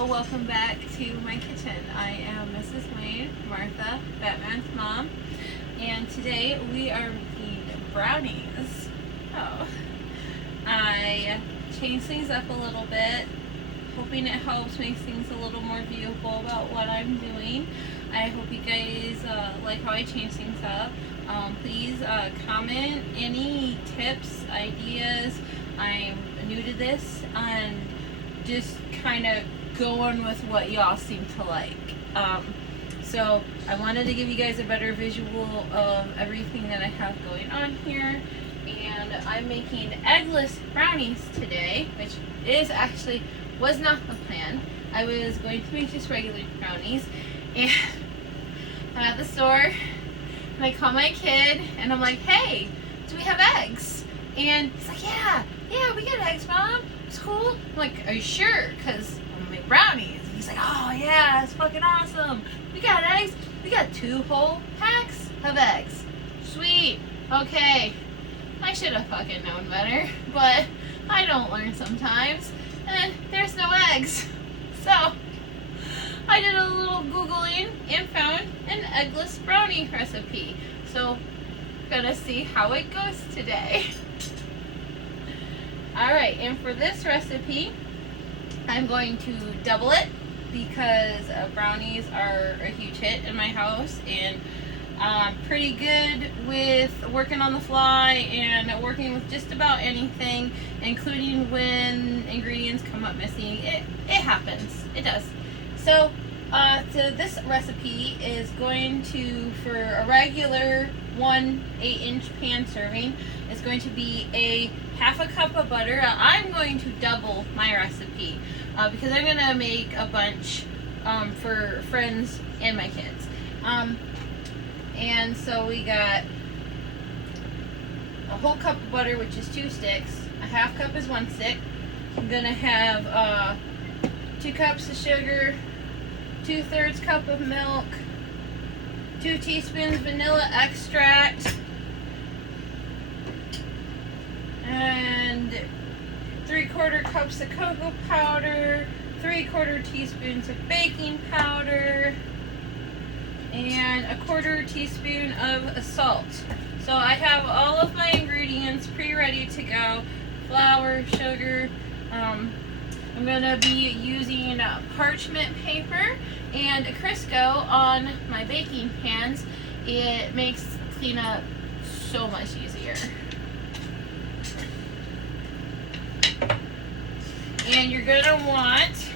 welcome back to my kitchen. I am Mrs. Wayne, Martha, Batman's mom, and today we are making brownies. Oh, I changed things up a little bit, hoping it helps make things a little more viewable about what I'm doing. I hope you guys like how I change things up. Please comment any tips, ideas. I'm new to this and just kind of going with what y'all seem to like. So I wanted to give you guys a better visual of everything that I have going on here. And I'm making eggless brownies today, which was not the plan. I was going to make just regular brownies, and I'm at the store and I call my kid and I'm like, hey, do we have eggs? And he's like, yeah, we got eggs, Mom. It's cool. I'm like, are you sure? Because I'm gonna make brownies. And he's like, oh yeah, it's fucking awesome. We got eggs. We got 2 whole packs of eggs. Sweet. Okay. I should have fucking known better, but I don't learn sometimes. And there's no eggs. So I did a little Googling and found an eggless brownie recipe. So gonna see how it goes today. Alright, and for this recipe, I'm going to double it because brownies are a huge hit in my house, and I'm pretty good with working on the fly and working with just about anything, including when ingredients come up missing. It happens. It does. So this recipe is going to, for a regular 1 8-inch pan serving, is going to be a half a cup of butter. I'm going to double my recipe because I'm going to make a bunch for friends and my kids. And so we got a whole cup of butter, which is 2 sticks. A half cup is 1 stick. I'm going to have 2 cups of sugar, 2/3 cup of milk, 2 teaspoons vanilla extract, and 3/4 cups of cocoa powder, 3/4 teaspoons of baking powder, and a 1/4 teaspoon of salt. So I have all of my ingredients pre-ready to go. Flour, sugar. I'm going to be using parchment paper and Crisco on my baking pans. It makes cleanup so much easier. And you're going to want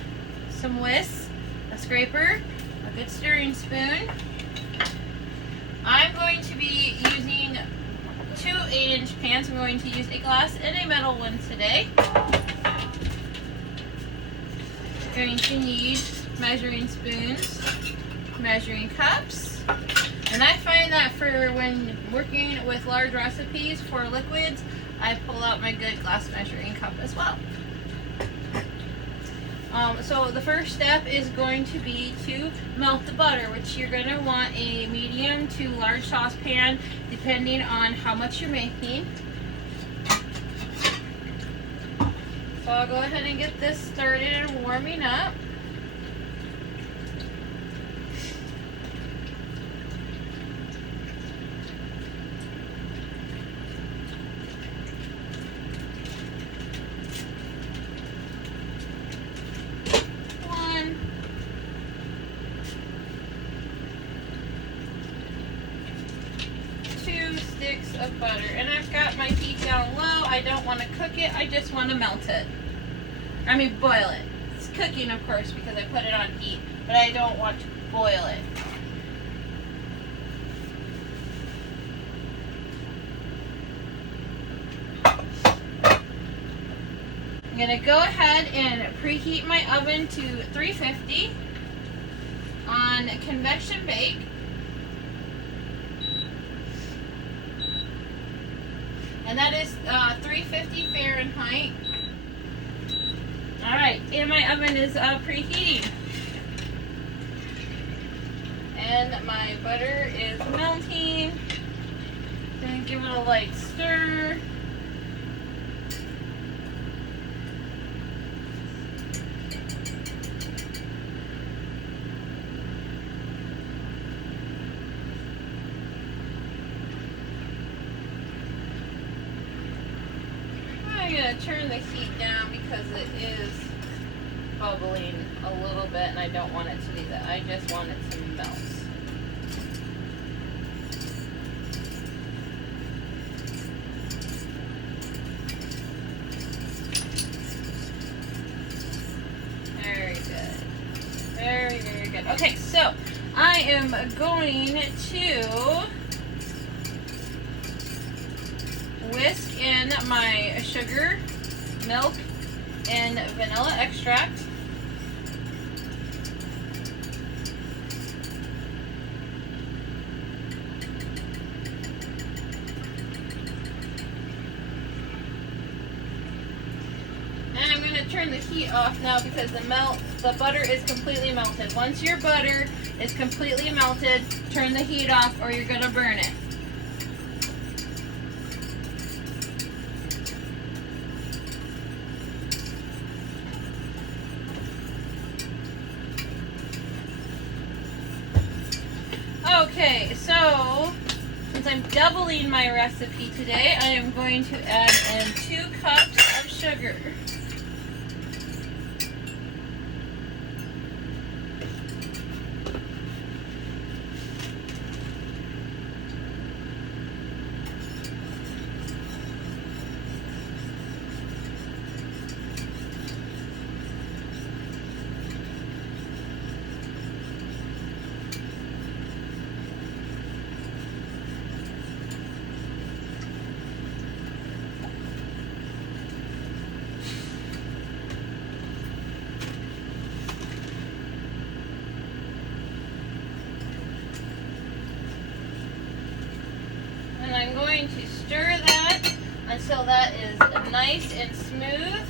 some whisk, a scraper, a good stirring spoon. I'm going to be using 2 8-inch pans. I'm going to use a glass and a metal one today. Going to need measuring spoons, measuring cups, and I find that for when working with large recipes for liquids, I pull out my good glass measuring cup as well. So the first step is going to be to melt the butter, which you're going to want a medium to large saucepan depending on how much you're making. So I'll go ahead and get this started and warming up. Of butter, and I've got my heat down low. I don't want to cook it, I just want to melt it. I mean boil it. It's cooking, of course, because I put it on heat, but I don't want to boil it. I'm going to go ahead and preheat my oven to 350 on convection bake. And that is 350 Fahrenheit. Alright, and my oven is preheating. And my butter is melting. Gonna give it a light stir. turn the heat down because it is bubbling a little bit and I don't want it to do that. I just want it to melt. Very good. Very, very good. Okay, so I am going to whisk in my sugar, milk, and vanilla extract. And I'm going to turn the heat off now because the butter is completely melted. Once your butter is completely melted, turn the heat off or you're going to burn it. Okay, so since I'm doubling my recipe today, I am going to add in 2 cups of sugar. And I'm going to stir that until that is nice and smooth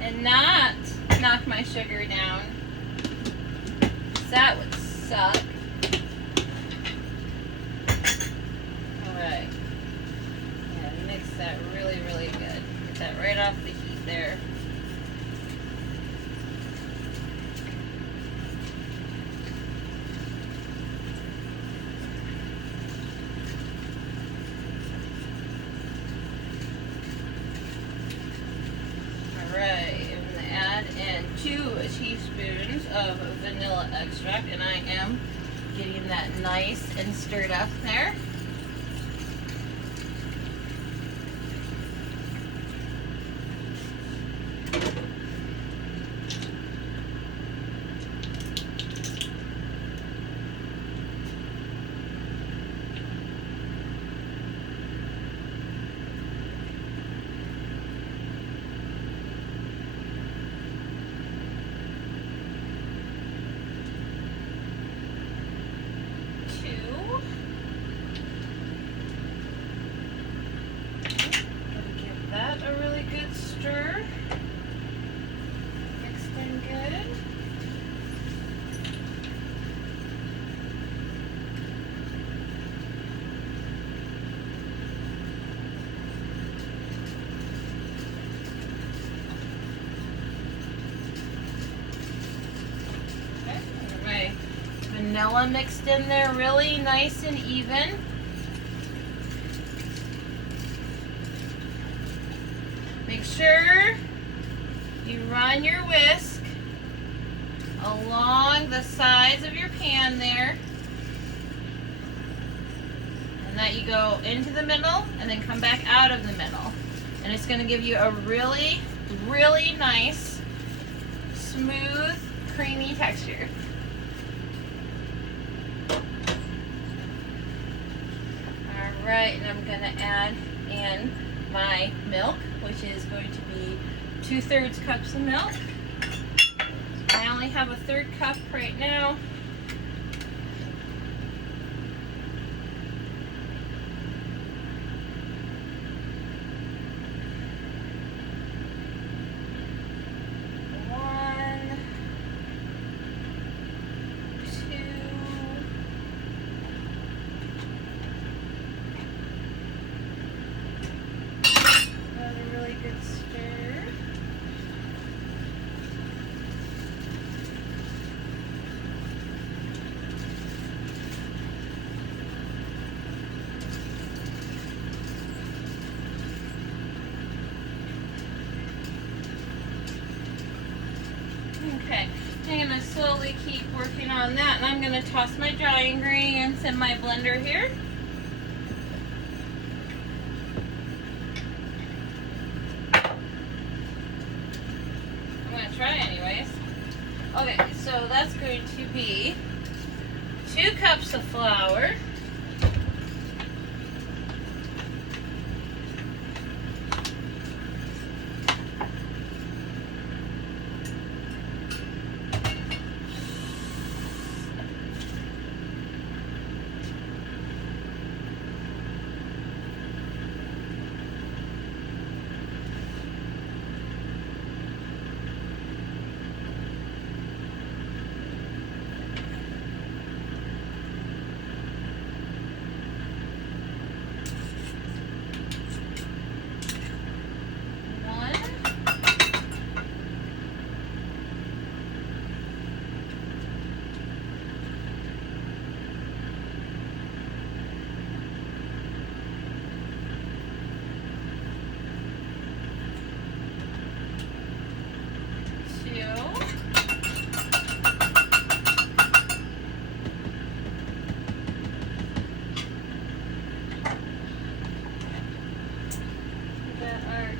and not knock my sugar down. That would suck. Alright. And mix that really, really good. Get that right off the heat there. Alright, I'm going to add in 2 teaspoons of vanilla extract, and I am getting that nice and stirred up there. That a really good stir. Mixed in good. Okay, my vanilla mixed in there really nice and even. Make sure you run your whisk along the sides of your pan there, and that you go into the middle and then come back out of the middle, and it's going to give you a really, really nice, smooth, creamy texture. Alright, and I'm going to add in my milk, which is going to be 2/3 cups of milk. I only have a 1/3 cup right now. Good stir. Okay, I'm gonna slowly keep working on that, and I'm gonna toss my dry ingredients in my blender here. I'm gonna try anyways. Okay, so that's going to be 2 cups of flour.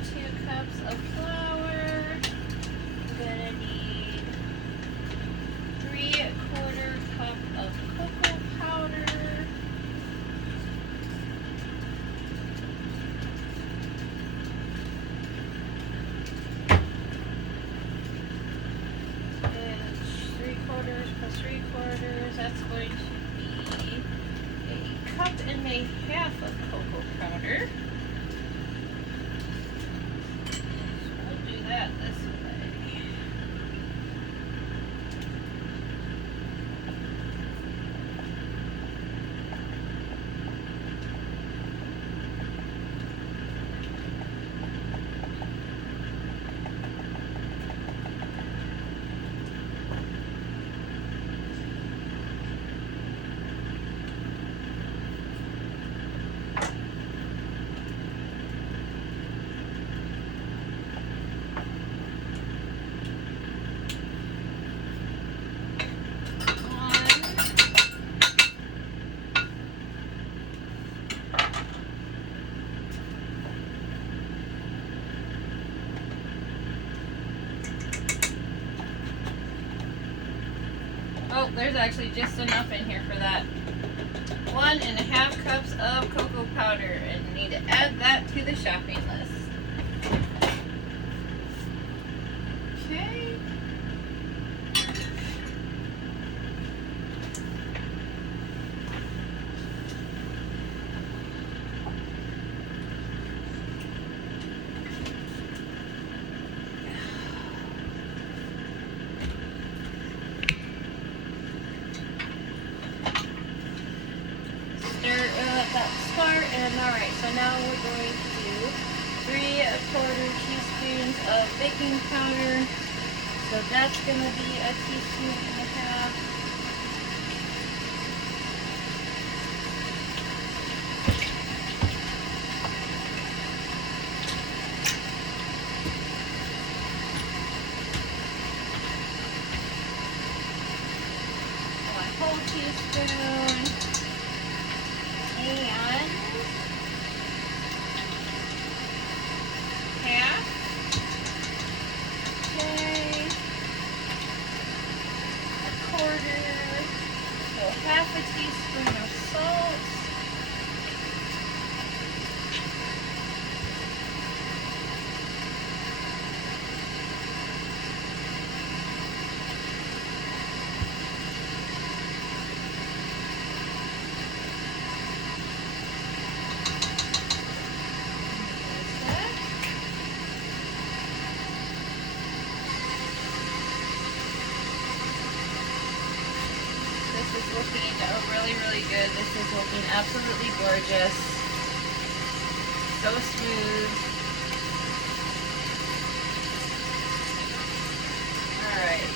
2 cups of flour. I'm gonna need 3/4 cup of cocoa powder. And 3/4 plus 3/4, that's going to be 1.5 cups of cocoa powder. That this way. Oh, there's actually just enough in here for that. 1.5 cups of cocoa powder, and need to add that to the shopping list. Okay. And alright, so now we're going to do 3/4 teaspoons of baking powder. So that's going to be 1.5 teaspoons. Whole teaspoon. And half. Okay. 1/4. So 1/2 teaspoon of salt. This is looking really, really good. This is looking absolutely gorgeous. So smooth. Alright.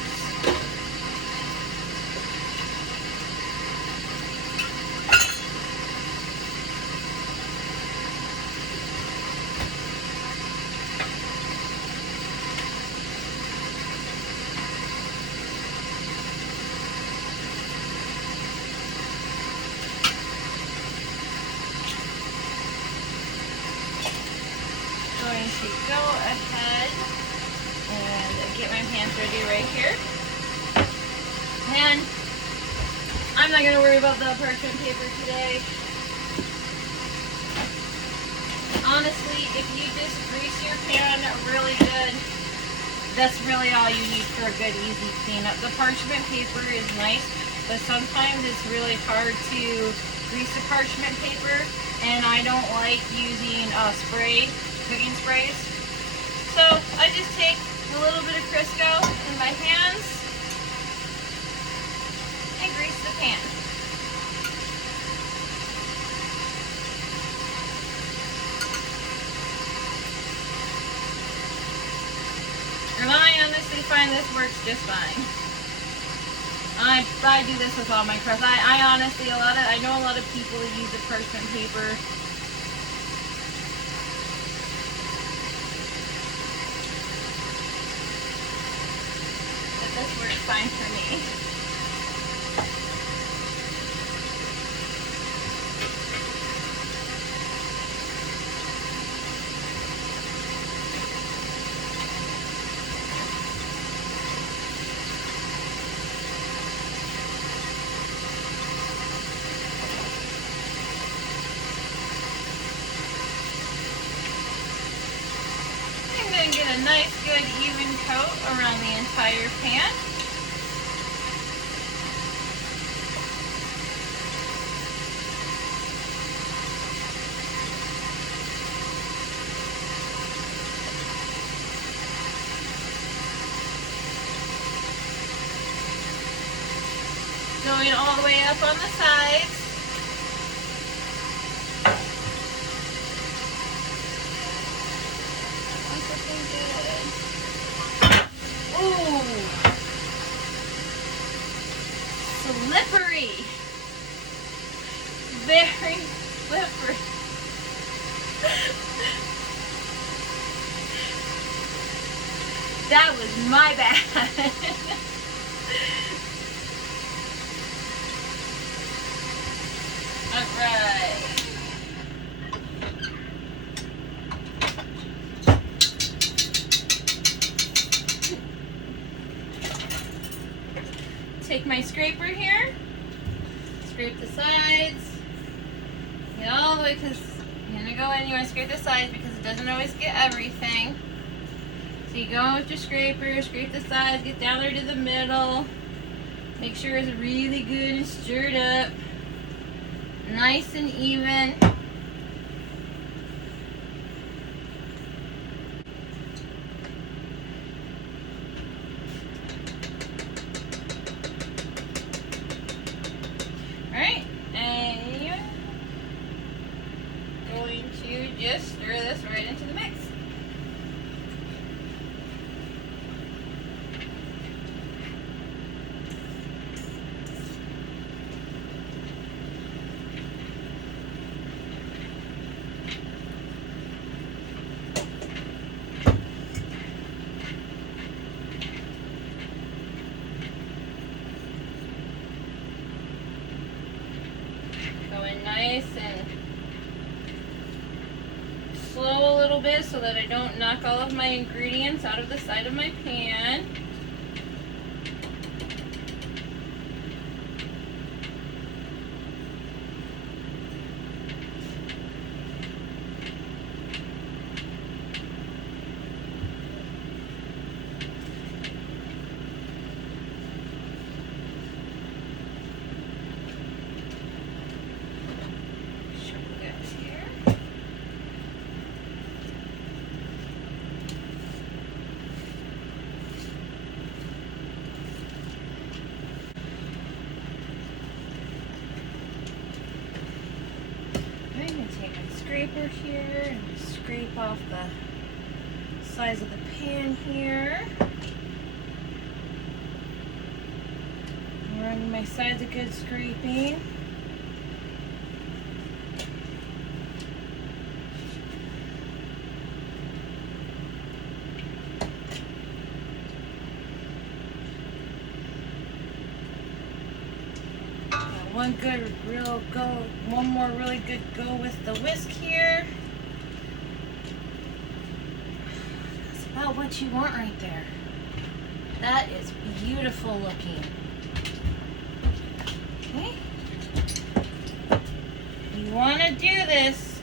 get my pans ready right here. And I'm not going to worry about the parchment paper today. Honestly, if you just grease your pan really good, that's really all you need for a good, easy cleanup. The parchment paper is nice, but sometimes it's really hard to grease the parchment paper, and I don't like using cooking sprays. So I just take a little bit of Crisco in my hands and grease the pan. And I honestly find this works just fine. I do this with all my crust. I honestly, I know a lot of people that use the parchment paper. But this works fine for me. I'm going to get a nice, good, even coat around the entire pan. Going all the way up on the sides. Ooh, slippery, very slippery. That was my bad. All right. Take my scraper here, scrape the sides, get all the way, because you're going to go in, you want to scrape the sides because it doesn't always get everything. So you go with your scraper, scrape the sides, get down there to the middle, make sure it's really good and stirred up, nice and even. Just stir this right into the mix. Going nice and slow a little bit so that I don't knock all of my ingredients out of the side of my pan. Show you guys here. Scraper here and scrape off the sides of the pan here. Running my sides a good scraping. One more really good go with the whisk here. That's about what you want right there. That is beautiful looking. Okay. You want to do this.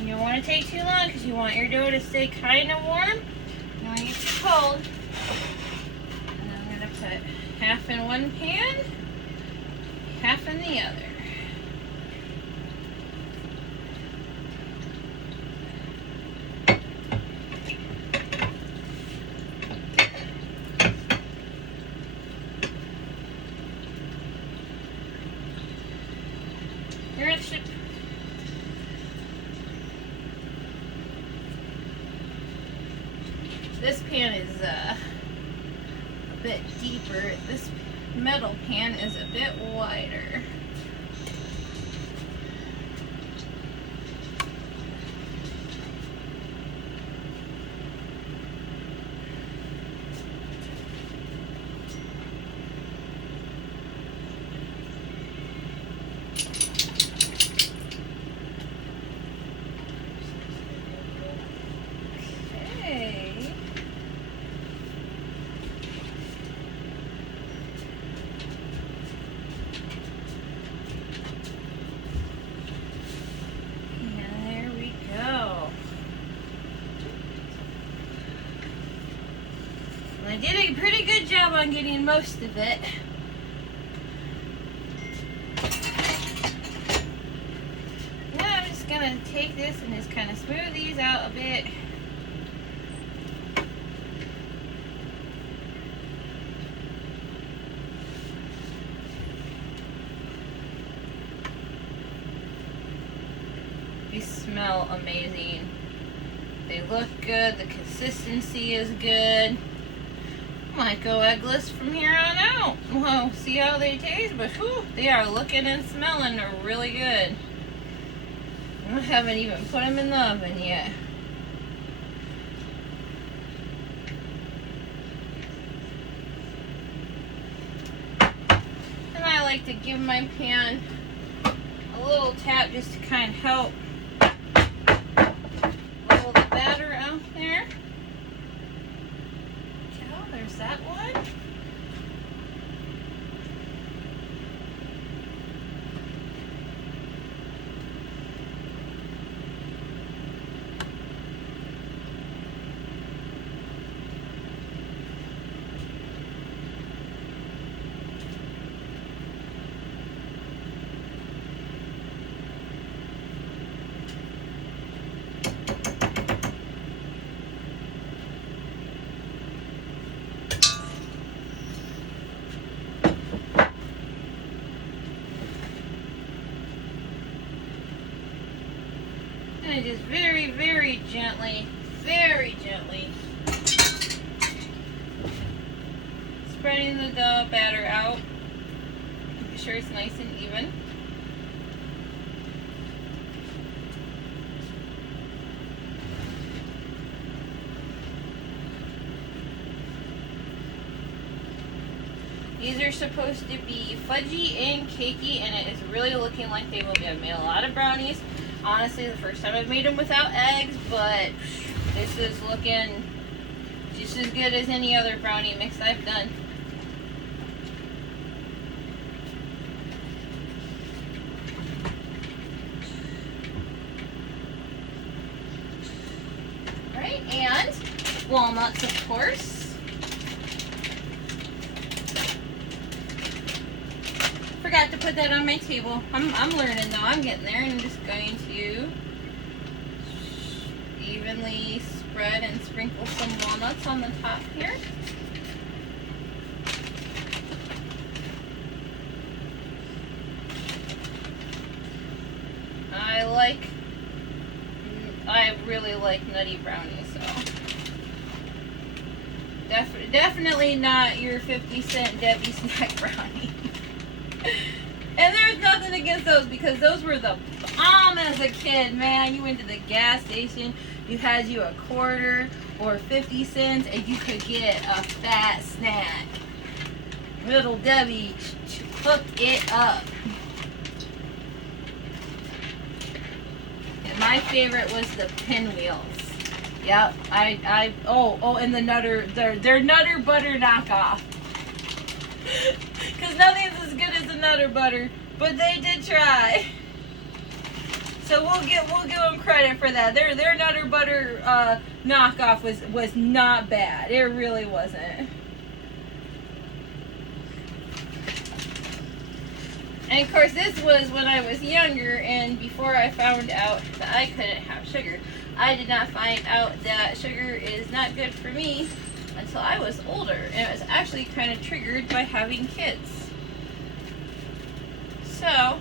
You don't want to take too long because you want your dough to stay kind of warm. You don't want to get too cold. And I'm going to put half in one pan, half in the other. This pan is a bit deeper. This metal pan is a bit wider. I did a pretty good job on getting most of it. Now I'm just going to take this and just kind of smooth these out a bit. These smell amazing. They look good. The consistency is good. Might go eggless from here on out. We'll see how they taste, but whew, they are looking and smelling really good. I haven't even put them in the oven yet. And I like to give my pan a little tap just to kind of help level the batter out there. There's that one. And just very, very gently spreading the dough batter out. Make sure it's nice and even. These are supposed to be fudgy and cakey, and it is really looking like they will be. I've made a lot of brownies. Honestly, the first time I've made them without eggs, but this is looking just as good as any other brownie mix I've done. Right, and walnuts, of course. Forgot to put that on my table. I'm learning though. I'm getting there. I'm just going to evenly spread and sprinkle some walnuts on the top here. I really like nutty brownies, so definitely not your 50-cent Debbie snack brownie. And there's nothing against those, because those were the bomb as a kid, man. You went to the gas station, you had you a quarter or 50 cents, and you could get a fat snack. Little Debbie hooked it up. And my favorite was the pinwheels. Yep. Oh, and the Nutter, their Nutter Butter knockoff. Because nothing's as good as the Nutter Butter, but they did try. So we'll give them credit for that. Their Nutter Butter knockoff was not bad. It really wasn't. And of course, this was when I was younger and before I found out that I couldn't have sugar. I did not find out that sugar is not good for me until I was older, and it was actually kind of triggered by having kids. So,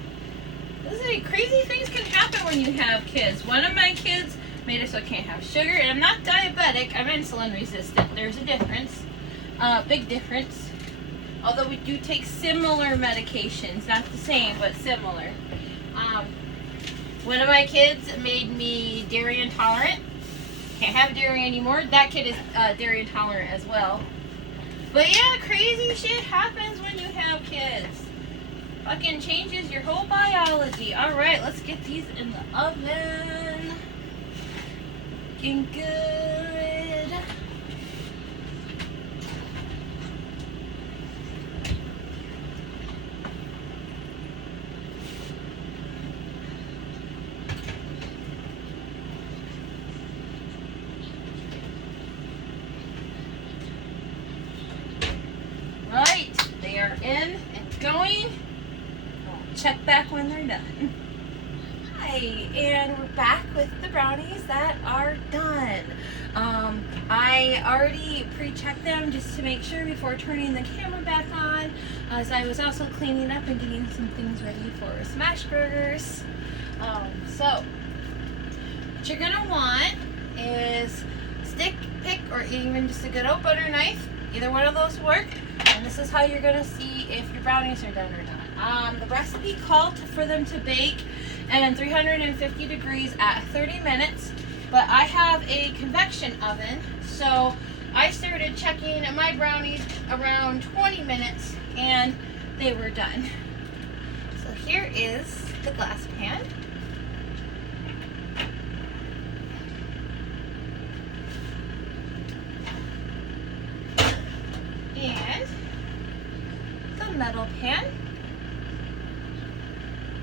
crazy things can happen when you have kids. One of my kids made it so I can't have sugar, and I'm not diabetic, I'm insulin resistant. There's a difference, big difference. Although we do take similar medications, not the same, but similar. One of my kids made me dairy intolerant. Can't have dairy anymore. That kid is dairy intolerant as well. But yeah, crazy shit happens when you have kids. Fucking changes your whole biology. Alright, let's get these in the oven. Looking good. Right, they are in and going. I'll check back when they're done. Hi, and we're back with the brownies that are done. I already pre-checked them just to make sure before turning the camera back on, as I was also cleaning up and getting some things ready for smash burgers. So, what you're gonna want is a stick, pick, or even just a good old butter knife. Either one of those work. And this is how you're going to see if your brownies are done or not. The recipe called for them to bake at 350 degrees at 30 minutes. But I have a convection oven, so I started checking my brownies around 20 minutes and they were done. So here is the glass pan. And the metal pan.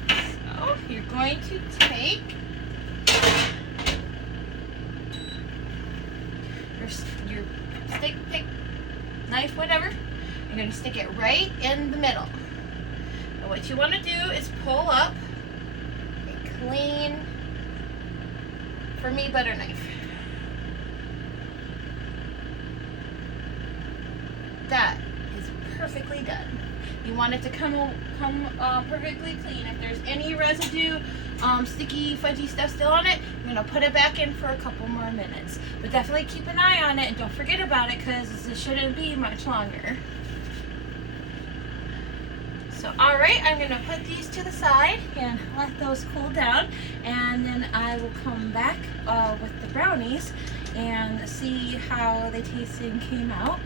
So you're going to take your stick, pick, knife, whatever. You're going to stick it right in the middle. And what you want to do is pull up a clean, for me, butter knife. That is perfectly done. You want it to come perfectly clean. If there's any residue, sticky, fudgy stuff still on it, you're going to put it back in for a couple more minutes. But definitely keep an eye on it and don't forget about it because it shouldn't be much longer. So, alright, I'm going to put these to the side and let those cool down. And then I will come back with the brownies and see how they tasted and came out.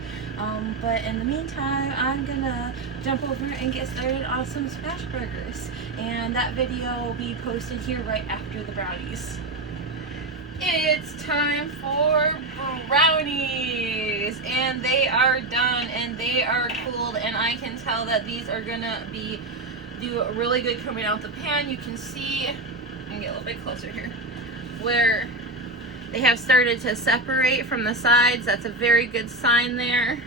But in the meantime, I'm gonna jump over and get started on some smash burgers. And that video will be posted here right after the brownies. It's time for brownies! And they are done and they are cooled, and I can tell that these are gonna do really good coming out the pan. You can see, I'm gonna get a little bit closer here, where they have started to separate from the sides. That's a very good sign there.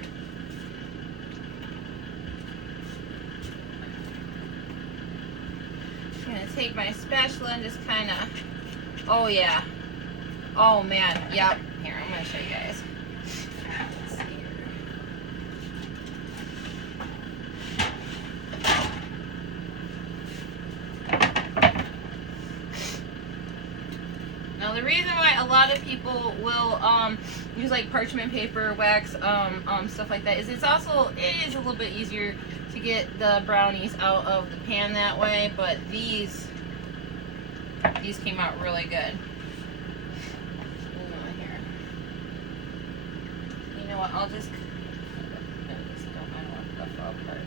I'm going to take my spatula and just kind of, oh yeah. Oh man, yep. Here, I'm going to show you guys. Let's see here. Now the reason why a lot of people will use like parchment paper, wax, stuff like that is it is a little bit easier to get the brownies out of the pan that way, but these came out really good. Here. You know what, I just don't want to fall apart.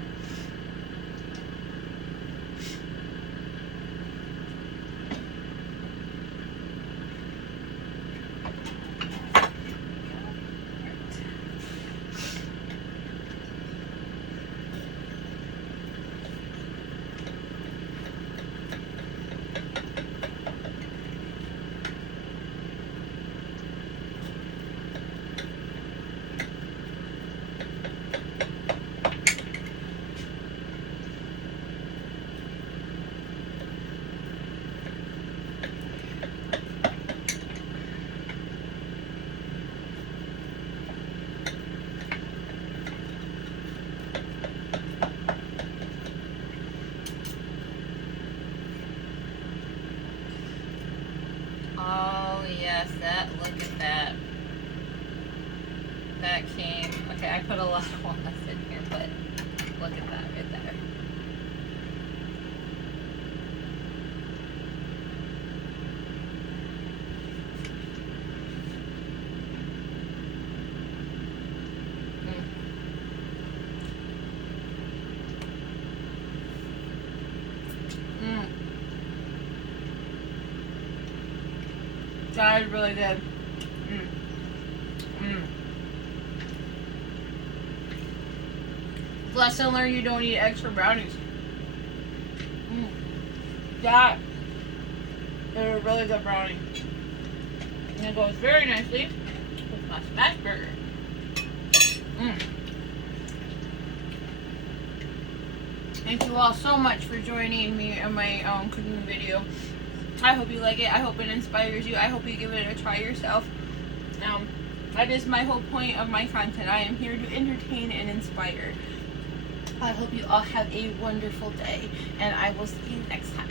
Look at that. That came, okay, I put a lot of walnuts in here, but look at that right there. That is really good. Lesson learned: you don't eat eggs for brownies. That is a really good brownie. And it goes very nicely with my smash burger. Thank you all so much for joining me in my cooking video. I hope you like it. I hope it inspires you. I hope you give it a try yourself. That is my whole point of my content. I am here to entertain and inspire. I hope you all have a wonderful day, and I will see you next time.